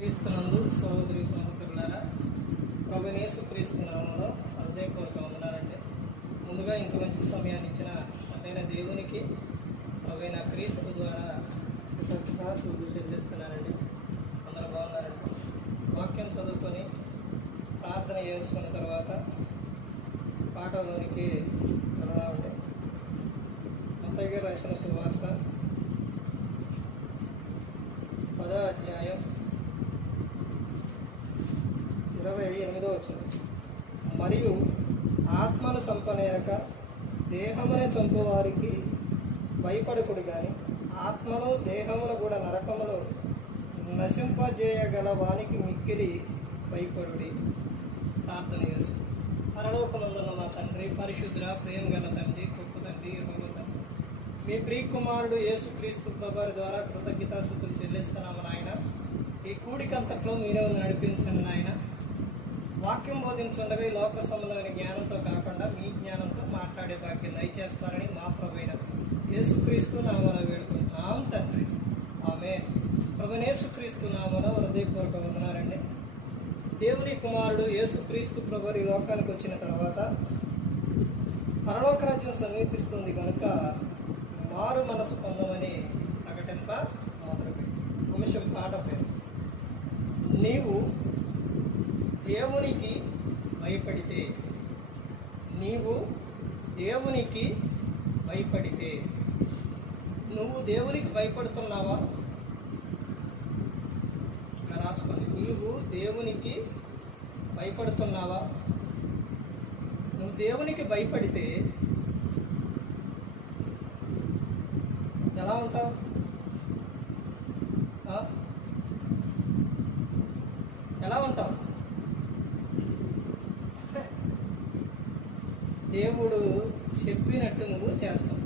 క్రీస్తునందు సహోదరి సహోదరులారా, ప్రభువైన యేసుక్రీస్తు నామములో హృదయపూర్వక వందనాలండి. ముందుగా ఇంత మంచి సమయాన్ని ఇచ్చిన అటైన దేవునికి ప్రభువైన క్రీస్తు ద్వారా కృతజ్ఞతాస్తుతులు చెల్లిస్తున్నానండి. అందరూ బాగున్నారండి. వాక్యం చదువుకొని ప్రార్థన చేసుకున్న తర్వాత పాఠంలోనికి వెళదామండి. మత్తయి గారు రాసిన సువార్త 10వ అధ్యాయం 28వ వచనం. మరియు ఆత్మను చంపనేరక దేహమునే చంపువారికి భయపడకుడు కానీ ఆత్మను దేహమును కూడా నరకములో నశింపజేయగల వానికి మిక్కిలి భయపడుడి. ప్రార్థన చేసు. పరలోకమందున్న మా తండ్రి, పరిశుద్ధ ప్రేమ గల తండ్రి, గొప్ప తండ్రి, మీ ప్రియ కుమారుడు యేసుక్రీస్తు ప్రభువారి ద్వారా కృతజ్ఞతాస్తుతులు చెల్లిస్తున్నాము నాయన. ఈ కూడికంతట్లో మీరే నడిపించండి నాయన. వాక్యం బోధించుండగా ఈ లోక సంబంధమైన జ్ఞానంతో కాకుండా మీ జ్ఞానంతో మాట్లాడే భాగ్యం దయచేస్తారని మా ప్రభువైన యేసుక్రీస్తు నామములో వేడుకుంటున్నాం తండ్రి. ఆమేన్. ప్రభువైన యేసుక్రీస్తు నామములో హృదయపూర్వక వందనాలండి. దేవుని కుమారుడు యేసుక్రీస్తు ప్రభువు ఈ లోకానికి వచ్చిన తర్వాత పరలోక రాజ్యం సమీపిస్తుంది కనుక మారు మనసు పొందమని ప్రకటింప మొదలుపెట్టి అంశం పాట పేరు. నీవు దేవునికి భయపడితే, నీవు దేవునికి భయపడితే, నువ్వు దేవునికి భయపడుతున్నావా? ఇలా రాసుకోండి. నీవు దేవునికి భయపడుతున్నావా? నువ్వు దేవునికి భయపడితే ఎలా ఉంటావు? ఎలా ఉంటావు? దేవుడు చెప్పినట్టు నువ్వు చేస్తావు.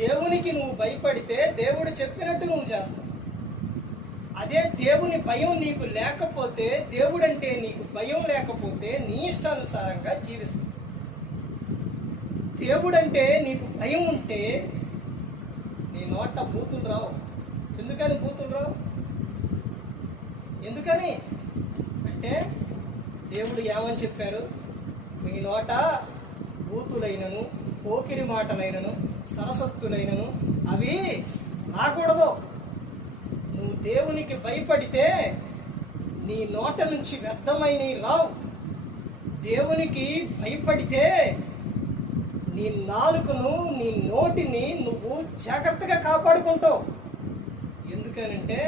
దేవునికి నువ్వు భయపడితే దేవుడు చెప్పినట్టు నువ్వు చేస్తావు. అదే దేవుని భయం నీకు లేకపోతే, దేవుడంటే నీకు భయం లేకపోతే నీ ఇష్టానుసారంగా జీవిస్తావు. దేవుడంటే నీకు భయం ఉంటే నీ నోట బూతులు రావు. ఎందుకని బూతులు రావు? ఎందుకని అంటే దేవుడు ఏమని చెప్పారు? మీ నోట బూతులైనను, పోకిరి మాటలైనను, సరసత్తులైనను అవి రాకూడదు. నువ్వు దేవునికి భయపడితే నీ నోట నుంచి వ్యర్థమైనవి రావు. దేవునికి భయపడితే నీ నాలుకను, నీ నోటిని నువ్వు జాగ్రత్తగా కాపాడుకుంటావు. ఎందుకనంటే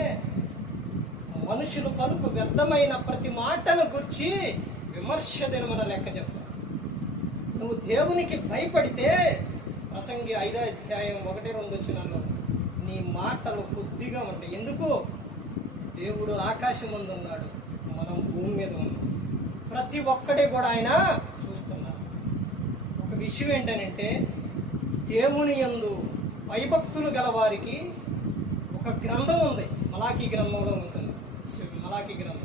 మనుషులు పలుకు వ్యర్థమైన ప్రతి మాటను గురించి విమర్శ దినమన లెక్క చెప్తావు. నువ్వు దేవునికి భయపడితే ప్రసంగి 5వ అధ్యాయం 1-2 వచనాల్లో నీ మాటలు కొద్దిగా ఉంటాయి. ఎందుకు? దేవుడు ఆకాశం ముందు ఉన్నాడు, మనం భూమి మీద ఉన్నాం. ప్రతి ఒక్కడే కూడా ఆయన చూస్తున్నారు. ఒక విషయం ఏంటనంటే, దేవుని యందు భయభక్తులు గల వారికి ఒక గ్రంథం ఉంది. మలాకీ గ్రంథంలో ఉంటుంది. మలాకీ గ్రంథం.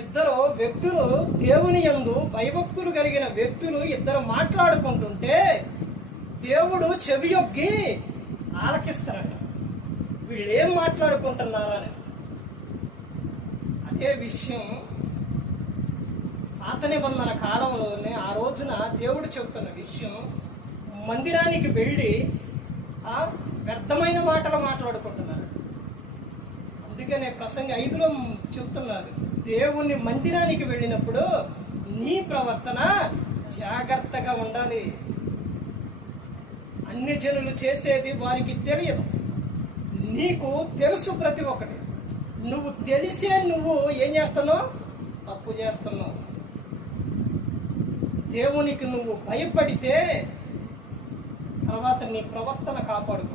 ఇద్దరు వ్యక్తులు, దేవుని యందు భయభక్తులు కలిగిన వ్యక్తులు ఇద్దరు మాట్లాడుకుంటుంటే దేవుడు చెవియొగ్గి ఆలకిస్తారట. వీళ్ళు ఏం మాట్లాడుకుంటున్నారని. అదే విషయం పాత నిబంధన కాలంలోనే ఆ రోజున దేవుడు చెబుతున్న విషయం, మందిరానికి వెళ్ళి వ్యర్థమైన మాటలు మాట్లాడుకుంటున్నారు. అందుకనే ప్రసంగి 5లో చెబుతున్నారు, దేవుని మందిరానికి వెళ్ళినప్పుడు నీ ప్రవర్తన జాగ్రత్తగా ఉండాలి. అన్ని జనులు చేసేది వారికి తెలియదు, నీకు తెలుసు ప్రతి ఒక్కటి. నువ్వు తెలిసే నువ్వు ఏం చేస్తున్నావు? తప్పు చేస్తున్నావు. దేవునికి నువ్వు భయపడితే తర్వాత నీ ప్రవర్తన కాపాడుకో.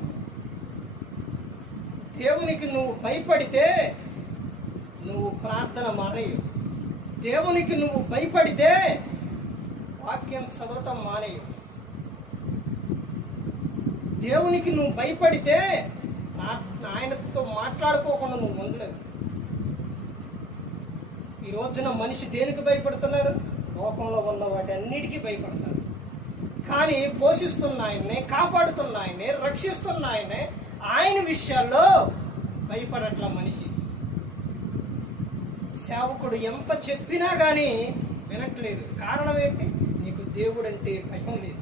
దేవునికి నువ్వు భయపడితే నువ్వు ప్రార్థన మానేయు. దేవునికి నువ్వు భయపడితే వాక్యం చదవటం మానేయు. దేవునికి నువ్వు భయపడితే ఆయనతో మాట్లాడుకోకుండా నువ్వు ఉండలేవు. ఈ రోజున మనిషి దేనికి భయపడుతున్నారు? లోకంలో ఉన్న వాటి అన్నిటికీ భయపడతారు. కానీ పోషిస్తున్న ఆయన్నే, కాపాడుతున్న ఆయన్నే, రక్షిస్తున్న ఆయన్నే, ఆయన విషయాల్లో భయపడట్లా మనిషి. సేవకుడు ఎంత చెప్పినా కానీ వినట్లేదు. కారణం ఏంటి? నీకు దేవుడు అంటే భయం లేదు,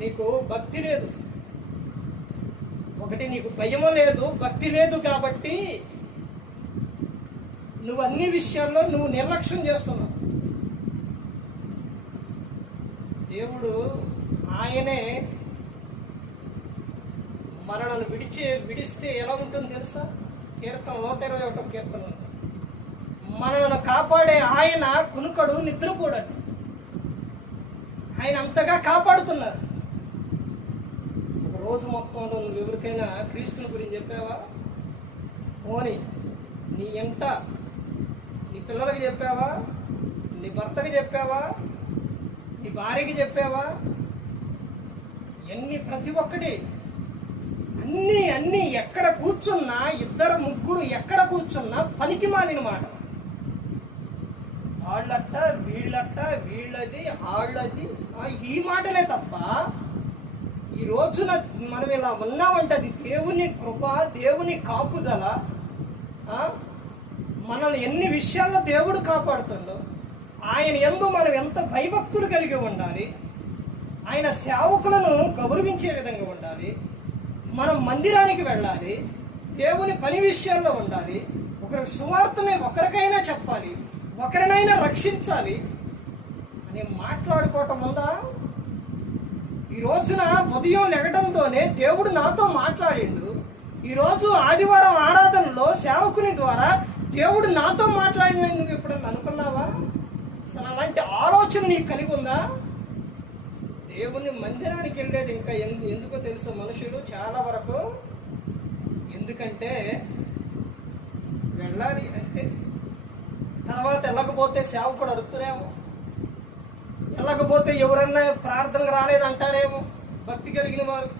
నీకు భక్తి లేదు. ఒకటి, నీకు భయము లేదు, భక్తి లేదు. కాబట్టి నువ్వు అన్ని విషయాల్లో నువ్వు నిర్లక్ష్యం చేస్తున్నావు. దేవుడు ఆయనే మనల్ని విడిస్తే ఎలా ఉంటుందో తెలుసా? కీర్తన 121 కీర్తన, మనల్ని కాపాడే ఆయన కునుకడు, నిద్రపోడని. ఆయన అంతగా కాపాడుతున్నారు. ఒక రోజు మొత్తంలో నువ్వు ఎవరికైనా క్రీస్తుని గురించి చెప్పావా? పోనీ నీ ఎంట నీ పిల్లలకి చెప్పావా? నీ భర్తకి చెప్పావా? నీ భార్యకి చెప్పావా? ప్రతి ఒక్కటి అన్ని ఎక్కడ కూర్చున్నా, ఇద్దరు ముగ్గురు ఎక్కడ కూర్చున్నా పనికి మాలిన మాట. వాళ్ళట, వీళ్ళట, వీళ్ళది, వాళ్ళది, ఈ మాటలే తప్ప ఈ రోజున మనం ఇలా ఉన్నామంటే అది దేవుని కృప, దేవుని కాపుదల. మనల్ని ఎన్ని విషయాల్లో దేవుడు కాపాడుతుండో, ఆయన యందు మనం ఎంత భయభక్తులు కలిగి ఉండాలి, ఆయన సేవకులను గౌరవించే విధంగా ఉండాలి, మనం మందిరానికి వెళ్ళాలి, దేవుని పని విషయాల్లో ఉండాలి, ఒకరి సువార్తని ఒకరికైనా చెప్పాలి, ఒకరినైనా రక్షించాలి అని మాట్లాడుకోవటం ఉందా? ఈ రోజున ఉదయం లెగడంతోనే దేవుడు నాతో మాట్లాడిండు. ఈరోజు ఆదివారం ఆరాధనలో సేవకుని ద్వారా దేవుడు నాతో మాట్లాడినందుకు ఎప్పుడన్నా అనుకున్నావా? అసలు అలాంటి ఆలోచన నీకు కలిగి ఉందా? దేవుని మందిరానికి వెళ్ళేది ఇంకా ఎందుకో తెలుసు మనుషులు చాలా వరకు, ఎందుకంటే వెళ్ళాలి అంటే, తర్వాత వెళ్ళకపోతే సేవకుడు అడుగుతారేమో, వెళ్ళకపోతే ఎవరన్నా ప్రార్థనకు రాలేదంటారేమో భక్తి కలిగిన వారు.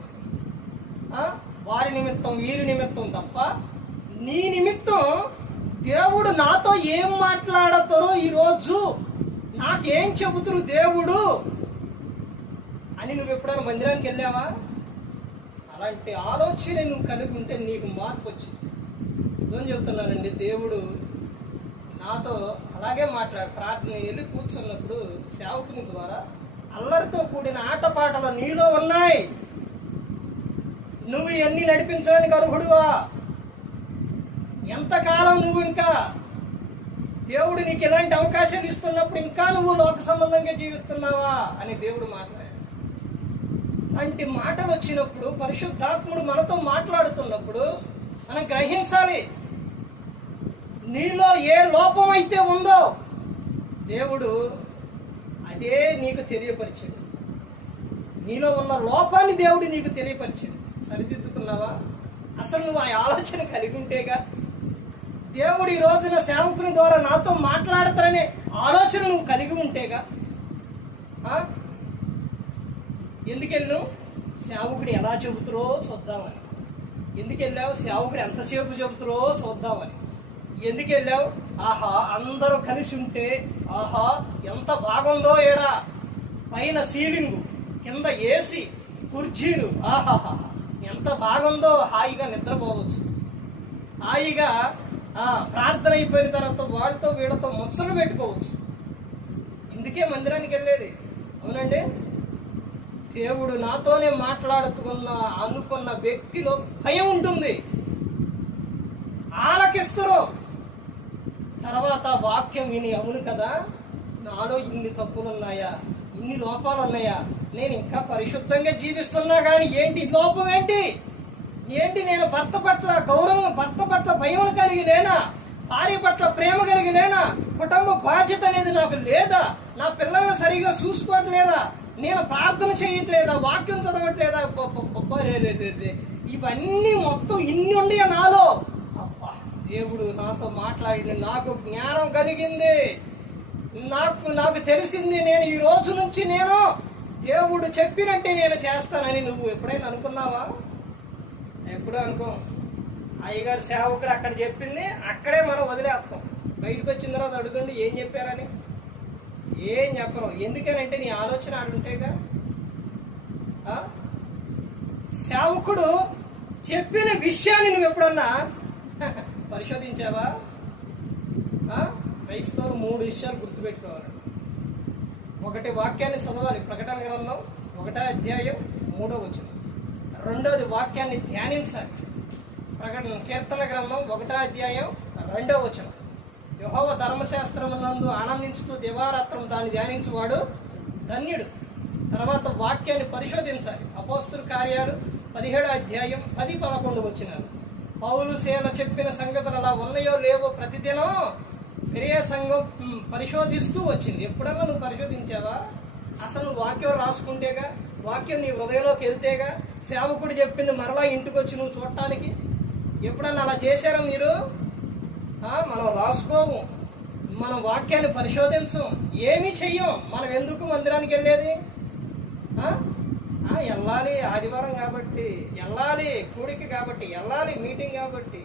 వారి నిమిత్తం వీరి నిమిత్తం తప్ప నీ నిమిత్తం దేవుడు నాతో ఏం మాట్లాడతారో, ఈరోజు నాకేం చెబుతురు దేవుడు అని నువ్వు ఎప్పుడైనా మందిరానికి వెళ్ళావా? అలాంటి ఆలోచన నువ్వు కలిగి ఉంటే నీకు మార్పు వచ్చింది. నిజం చెబుతున్నానండి, దేవుడు నాతో అలాగే ప్రార్థన వెళ్ళి కూర్చున్నప్పుడు సేవకుని ద్వారా అల్లరితో కూడిన ఆటపాటలు నీలో ఉన్నాయి. నువ్వు ఇవన్నీ నడిపించడానికి అర్హుడువా? ఎంతకాలం నువ్వు ఇంకా దేవుడు నీకు ఎలాంటి అవకాశాలు ఇస్తున్నప్పుడు ఇంకా నువ్వు లోక సంబంధంగా జీవిస్తున్నావా అని దేవుడు మాట్లాడాడు. అలాంటి మాటలు వచ్చినప్పుడు, పరిశుద్ధాత్ముడు మనతో మాట్లాడుతున్నప్పుడు మనం గ్రహించాలి. నీలో ఏ లోపం అయితే ఉందో దేవుడు అదే నీకు తెలియపరిచాడు. నీలో ఉన్న లోపాన్ని దేవుడు నీకు తెలియపరిచాడు. సరిదిద్దుకున్నావా? అసలు నువ్వు ఆ ఆలోచన కలిగి ఉంటేగా దేవుడు ఈ రోజున సేవకుని ద్వారా నాతో మాట్లాడతారనే ఆలోచన నువ్వు కలిగి ఉంటేగా. ఎందుకెళ్ళావు? సేవకుడు ఎలా చెబుతురో చూద్దామని. ఎందుకెళ్ళావు? సేవకుడు ఎంతసేపు చెబుతురో చూద్దామని. ఎందుకెళ్ళావు? ఆహా, అందరూ కలిసి ఉంటే ఆహా ఎంత బాగుందో, ఏడా పైన సీలింగు, కింద ఏసీ, కుర్చీలు, ఆహాహా ఎంత బాగుందో, హాయిగా నిద్రపోవచ్చు, హాయిగా ప్రార్థన అయిపోయిన తర్వాత వాళ్ళతో వీళ్ళతో ముచ్చలు పెట్టుకోవచ్చు. ఇందుకే మందిరానికి వెళ్ళేది. అవునండి, దేవుడు నాతోనే అనుకున్న వ్యక్తిలో భయం ఉంటుంది, ఆలకిస్తారు. తర్వాత వాక్యం విని, అవును కదా, నాలో ఇన్ని తప్పులున్నాయా, ఇన్ని లోపాలు ఉన్నాయా, నేను ఇంకా పరిశుద్ధంగా జీవిస్తున్నా కానీ ఏంటి లోపం? ఏంటి నేను భర్త పట్ల గౌరవం, భర్త పట్ల భయం కలిగి లేనా? భార్య పట్ల ప్రేమ కలిగి లేనా? కుటుంబ బాధ్యత అనేది నాకు లేదా? నా పిల్లల్ని సరిగా చూసుకోవట్లేదా? నేను ప్రార్థన చేయట్లేదా? వాక్యం చదవట్లేదా? ఇవన్నీ మొత్తం ఇన్ని ఉండి నాలో. అబ్బా, దేవుడు నాతో మాట్లాడి నాకు జ్ఞానం కలిగింది, నాకు తెలిసింది. నేను ఈ రోజు నుంచి నేను దేవుడు చెప్పినట్టే నేను చేస్తానని నువ్వు ఎప్పుడైనా అనుకున్నావా? ఎప్పుడూ అనుకో. అయ్యగారు సేవకుడు అక్కడ చెప్పింది అక్కడే మనం వదిలేస్తాం. బయటకు వచ్చిన తర్వాత అడుగుండి ఏం చెప్పారని. ఏం చెప్పరు. ఎందుకనంటే నీ ఆలోచన అడుగుంటేగా. సేవకుడు చెప్పిన విషయాన్ని నువ్వు ఎప్పుడన్నా పరిశోధించావా? క్రైస్తవులు 3 విషయాలు గుర్తుపెట్టుకోవాలి. ఒకటి, వాక్యాన్ని చదవాలి. ప్రకటన గ్రంథం 1వ అధ్యాయం 3వ వచనం. రెండోది, వాక్యాన్ని ధ్యానించాలి. కీర్తన గ్రంథం 1వ అధ్యాయం 2వ వచనం. యెహోవా ధర్మశాస్త్రమునందు ఆనందించుతూ దివారాత్రం దాన్ని ధ్యానించువాడు ధన్యుడు. తర్వాత వాక్యాన్ని పరిశోధించాలి. అపోస్తుల కార్యాలు 17వ అధ్యాయం 10-11 వచనాలు. పౌలు సేన చెప్పిన సంగతులు అలా ఉన్నాయో లేవో ప్రతిదినం క్రియ సంఘం పరిశోధిస్తూ వచ్చింది. ఎప్పుడన్నా నువ్వు పరిశోధించావా? అసలు నువ్వు వాక్యం రాసుకుంటేగా, వాక్యం నీ హృదయంలోకి వెళ్తేగా సేవకుడు చెప్పింది మరలా ఇంటికి వచ్చి నువ్వు చూడటానికి ఎప్పుడన్నా అలా చేశారా మీరు? మనం రాసుకోము, మనం వాక్యాన్ని పరిశోధించం, ఏమీ చెయ్యం. మనం ఎందుకు మందిరానికి వెళ్ళేది? వెళ్ళాలి, ఆదివారం కాబట్టి వెళ్ళాలి, కూడికి కాబట్టి వెళ్ళాలి, మీటింగ్ కాబట్టి.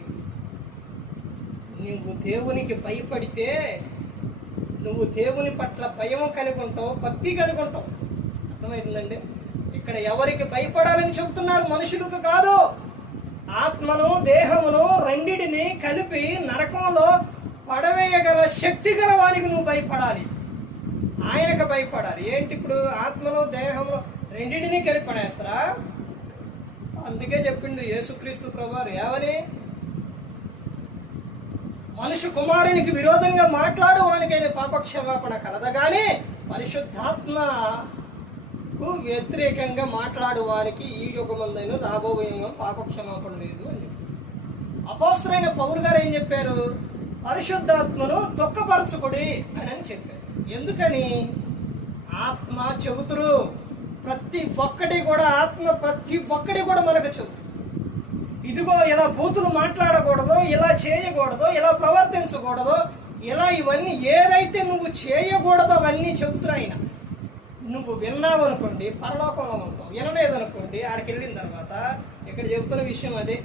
నువ్వు దేవునికి భయపడితే నువ్వు దేవుని పట్ల భయం కలిగి ఉంటావు, భక్తి కలిగి ఉంటావు. అర్థమవుతుందండి? ఇక్కడ ఎవరికి భయపడాలని చెబుతున్నారు? మనుషులకు కాదు. ఆత్మను దేహమును రెండిటిని కలిపి నరకంలో పడవేయగల శక్తి గల వారికి నువ్వు భయపడాలి, ఆయనకు భయపడాలి. ఏంటి ఇప్పుడు? ఆత్మను దేహమును రెండిటిని కలిపి పడేస్తారా? అందుకే చెప్పిండు యేసుక్రీస్తు ప్రభువారు ఏమని? మనుషు కుమారునికి విరోధంగా మాట్లాడు వానికైనా పాపక్షమాపణ కలదు, కానీ పరిశుద్ధాత్మకు వ్యతిరేకంగా మాట్లాడు వారికి ఈ యుగమందైన రాబోయే యుగం పాపక్షమాపణ లేదు అని చెప్పి అపోస్తలుడైన పౌలు గారు ఏం చెప్పారు? పరిశుద్ధాత్మను దుఃఖపరచుకుడి అని చెప్పారు. ఎందుకని? ఆత్మ చెబుతురు ప్రతి ఒక్కటి కూడా, ఆత్మ ప్రతి ఒక్కటి కూడా మనకు చెబుతుంది. ఇదిగో ఇలా బూతులు మాట్లాడకూడదు, ఇలా చేయకూడదు, ఇలా ప్రవర్తించకూడదు, ఇలా ఇవన్నీ ఏదైతే నువ్వు చేయకూడదో అవన్నీ చెబుతున్నా ఆయన. నువ్వు విన్నావు అనుకోండి, పరలోకంలో ఉంటావు. వినలేదనుకోండి, ఆడికి వెళ్ళిన తర్వాత ఇక్కడ చెబుతున్న విషయం అదే.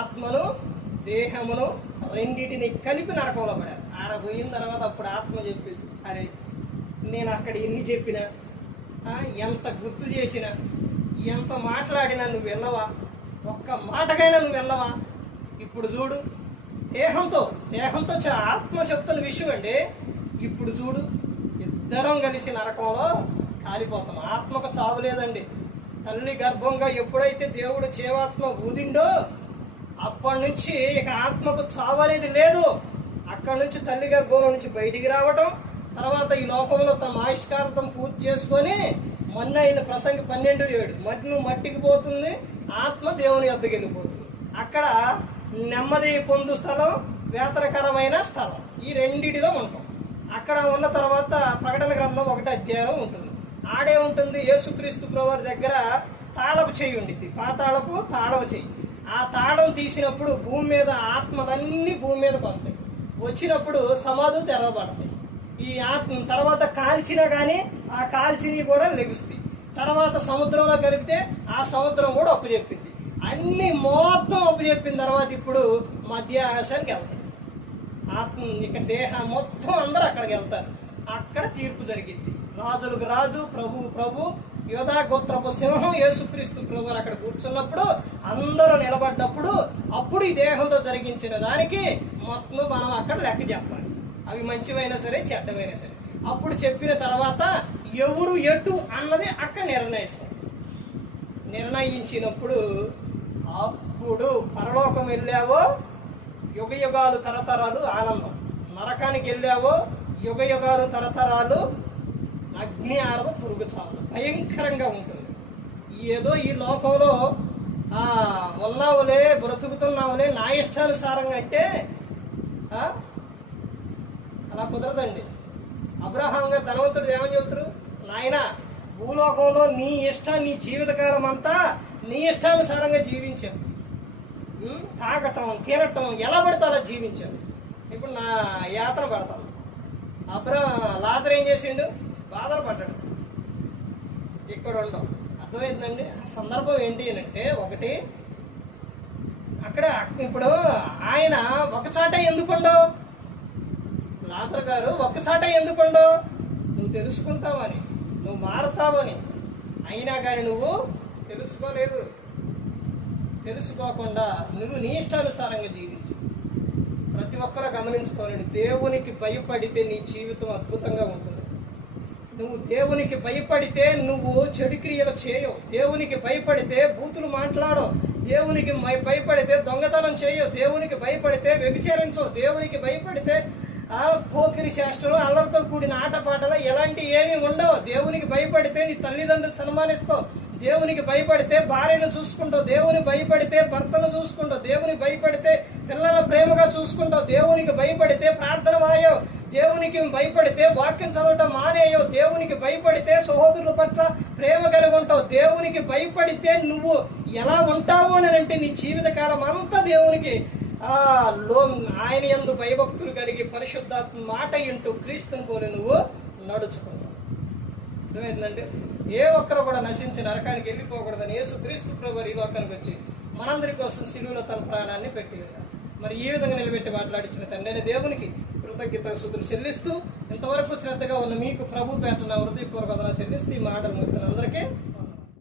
ఆత్మను దేహమును రెండింటిని కలిపి నరకంలో పడాలి. ఆడ పోయిన తర్వాత అప్పుడు ఆత్మ చెప్పింది, అరే నేను అక్కడ ఎన్ని చెప్పినా, ఎంత గుర్తు చేసినా, ఎంత మాట్లాడినా నువ్వు వెళ్ళవా? ఒక్క మాటకైనా నువ్వు వెళ్ళవా? ఇప్పుడు చూడు, దేహంతో ఆత్మ చెప్తున్న విషయం అండి. ఇప్పుడు చూడు, ఇద్దరం కలిసి నరకంలో కాలిపోతాం. ఆత్మకు చావు లేదండి. తల్లి గర్భంగా ఎప్పుడైతే దేవుడు జీవాత్మ ఊదిండో అప్పటి నుంచి ఇక ఆత్మకు చావు అనేది లేదు. అక్కడి నుంచి తల్లి గర్భంలో నుంచి బయటికి రావటం, తర్వాత ఈ లోకంలో తమ ఆయుష్కారతం పూర్తి చేసుకొని మొన్న అయిన ప్రసంగి 12:7 మట్టికి పోతుంది, ఆత్మ దేవుని యొద్దకు వెళ్ళిపోతుంది. అక్కడ నెమ్మది పొందు స్థలం, వేతనకరమైన స్థలం, ఈ రెండిటిలో ఉంటాం. అక్కడ ఉన్న తర్వాత ప్రకటన గ్రంథం 1వ అధ్యాయం ఉంటుంది. ఆడే ఉంటుంది యేసుక్రీస్తు ప్రభువారి దగ్గర తాళపు చెయ్యి ఉండిద్ది, పాతాళపు తాళపు చెయ్యి. ఆ తాళం తీసినప్పుడు భూమి మీద ఆత్మలన్నీ భూమి మీదకి వస్తాయి. వచ్చినప్పుడు సమాధులు తెరవబడతాయి. ఈ ఆత్మ తర్వాత కాల్చినా కానీ ఆ కాల్చినవి కూడా లెగుస్తాయి. తర్వాత సముద్రంలో కలిపితే ఆ సముద్రం కూడా అప్పచెప్పింది. అన్ని మొత్తం అప్పచెప్పిన తర్వాత ఇప్పుడు మధ్య ఆకాశానికి వెళ్తాయి. ఆత్మ ఇక దేహం మొత్తం అందరూ అక్కడికి వెళ్తారు. అక్కడ తీర్పు జరిగింది. రాజులకు రాజు, ప్రభు ప్రభు, యోధా గోత్రపు సింహం యేసుక్రీస్తు ప్రభు అక్కడ కూర్చున్నప్పుడు, అందరూ నిలబడ్డప్పుడు, అప్పుడు ఈ దేహంతో జరిగించిన దానికి మొత్తం మనం అక్కడ లెక్క చెప్పాలి. అవి మంచివైనా సరే, చెడ్డమైనా సరే. అప్పుడు చెప్పిన తర్వాత ఎవరు ఎటు అన్నది అక్కడ నిర్ణయిస్తారు. నిర్ణయించినప్పుడు అప్పుడు పరలోకం వెళ్ళావో యుగ యుగాలు తరతరాలు ఆనందం, నరకానికి వెళ్ళావో యుగ యుగాలు తరతరాలు అగ్ని ఆరదు, పురుగు చావదు, భయంకరంగా ఉంటుంది. ఏదో ఈ లోకంలో ఉన్నావులే, బ్రతుకుతున్నావులే, నా ఇష్టానుసారంగా అంటే అలా కుదరదండి. అబ్రహాం గారు ధనవంతుడు ఏమని చెప్తారు? నాయన, భూలోకంలో నీ ఇష్టం, నీ జీవితకాలం అంతా నీ ఇష్టానుసారంగా జీవించాను, తాగటం తినటం ఎలా పడితే అలా జీవించాను, ఇప్పుడు నా యాత్ర పడతాను. లాజరు ఏం చేసిండు? బాధలు పడ్డాడు. ఇక్కడ ఉండవు. అర్థమైందండి? ఆ సందర్భం ఏంటి అంటే, ఒకటి అక్కడ ఇప్పుడు ఆయన ఒకచాట ఎందుకుండవు? లాజరు గారు ఒక్కసాట ఎందుకుండవు? నువ్వు తెలుసుకుంటావని, నువ్వు మారుతావని. అయినా కానీ నువ్వు తెలుసుకోలేదు. తెలుసుకోకుండా నువ్వు నీ ఇష్టానుసారంగా జీవించు. ప్రతి ఒక్కరూ గమనించుకోవాలండి, దేవునికి భయపడితే నీ జీవితం అద్భుతంగా ఉంటుంది. నువ్వు దేవునికి భయపడితే నువ్వు చెడు క్రియలు చేయవు. దేవునికి భయపడితే బూతులు మాట్లాడవు. దేవునికి భయపడితే దొంగతనం చేయవు. దేవునికి భయపడితే వ్యభిచారించవు. దేవునికి భయపడితే పోకిరి చేష్టలు, అల్లరితో కూడిన ఆటపాటలు ఎలాంటి ఏమీ ఉండవు. దేవునికి భయపడితే నీ తల్లిదండ్రులు సన్మానిస్తావు. దేవునికి భయపడితే భార్యను చూసుకుంటావు. దేవునికి భయపడితే భర్తను చూసుకుంటావు. దేవునికి భయపడితే పిల్లల ప్రేమగా చూసుకుంటావు. దేవునికి భయపడితే ప్రార్థన వాయవు. దేవునికి భయపడితే వాక్యం చదవటం మానేయవు. దేవునికి భయపడితే సహోదరుల పట్ల ప్రేమ కలిగి ఉంటావు. దేవునికి భయపడితే నువ్వు ఎలా ఉంటావు అని అంటే నీ జీవితకాలం అంతా దేవునికి ఆయన యందు భయభక్తులు కలిగి పరిశుద్ధాత్మ మాట ఇంటూ క్రీస్తుని పోలి నువ్వు నడుచుకున్నావు. అర్థమైందండి? ఏ ఒక్కరు కూడా నశించి నరకానికి వెళ్ళిపోకూడదని యేసు క్రీస్తు ప్రభువు ఈ లోకానికి వచ్చి మనందరి కోసం సిలువలో తన ప్రాణాన్ని పెట్టి మరి ఈ విధంగా నిలబెట్టి మాట్లాడించిన తండ్రి దేవునికి కృతజ్ఞతాస్తుతులు చెల్లిస్తూ ఇంతవరకు శ్రద్ధగా ఉన్న మీకు ప్రభు పేట నా హృదయపూర్వక వందనాలు చెల్లిస్తూ ఈ మాటలు అందరికీ